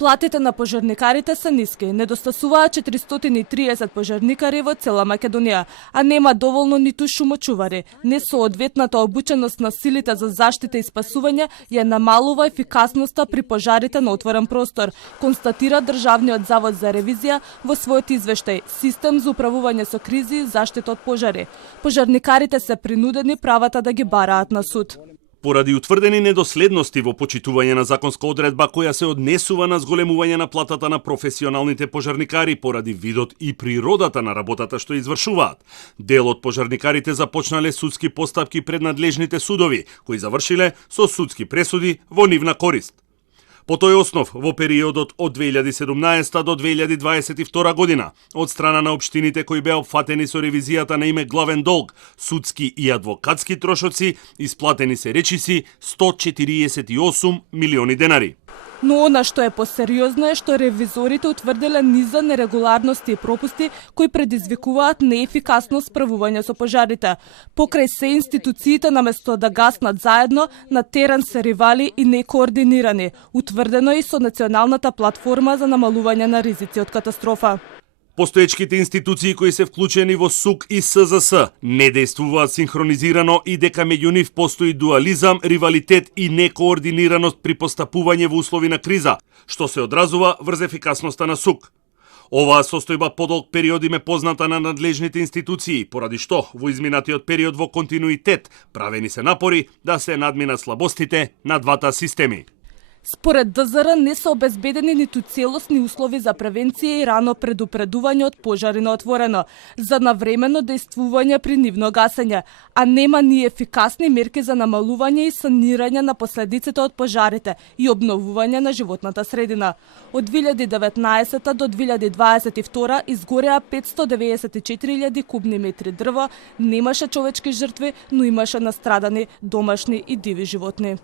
Платите на пожарникарите се ниски. Недостасуваат 430 пожарникари во цела Македонија, а нема доволно ниту шумочувари. Несоодветната обученост на силите за заштита и спасување ја намалува ефикасноста при пожарите на отворен простор, констатира Државниот завод за ревизија во својот извештај Систем за управување со кризи и заштита од пожари. Пожарникарите се принудени правата да ги бараат на суд. Поради утврдени недоследности во почитување на законска одредба која се однесува на зголемување на платата на професионалните пожарникари поради видот и природата на работата што извршуваат, дел од пожарникарите започнале судски постапки пред надлежните судови, кои завршиле со судски пресуди во нивна корист. По тој основ, во периодот од 2017 до 2022 година, од страна на општините кои беа опфатени со ревизијата на име главен долг, судски и адвокатски трошоци, исплатени се речиси 148 милиони денари. Но она што е посериозно е што ревизорите утврдиле низ нерегуларности и пропусти кои предизвикуваат неефикасно справување со пожарите. Покрај се институциите наместо да гаснат заедно, на терен се ривали и некоординирани, утврдено и со Националната платформа за намалување на ризици од катастрофа. Постоечките институции кои се вклучени во СУК и СЗС не действуваат синхронизирано и дека меѓу нив постои дуализам, ривалитет и некоординираност при постапување во услови на криза, што се одразува врз ефикасноста на СУК. Оваа состојба подолг период им е позната на надлежните институции, поради што во изминатиот период во континуитет правени се напори да се надминат слабостите на двата системи. Според ДЗР не се обезбедени ниту целосни услови за превенција и рано предупредување од пожари на отворено, за навремено действување при нивно гасење, а нема ни ефикасни мерки за намалување и санирање на последиците од пожарите и обновување на животната средина. Од 2019 до 2022 изгореа 594.000 кубни метри дрво, немаше човечки жртви, но имаше настрадани домашни и диви животни.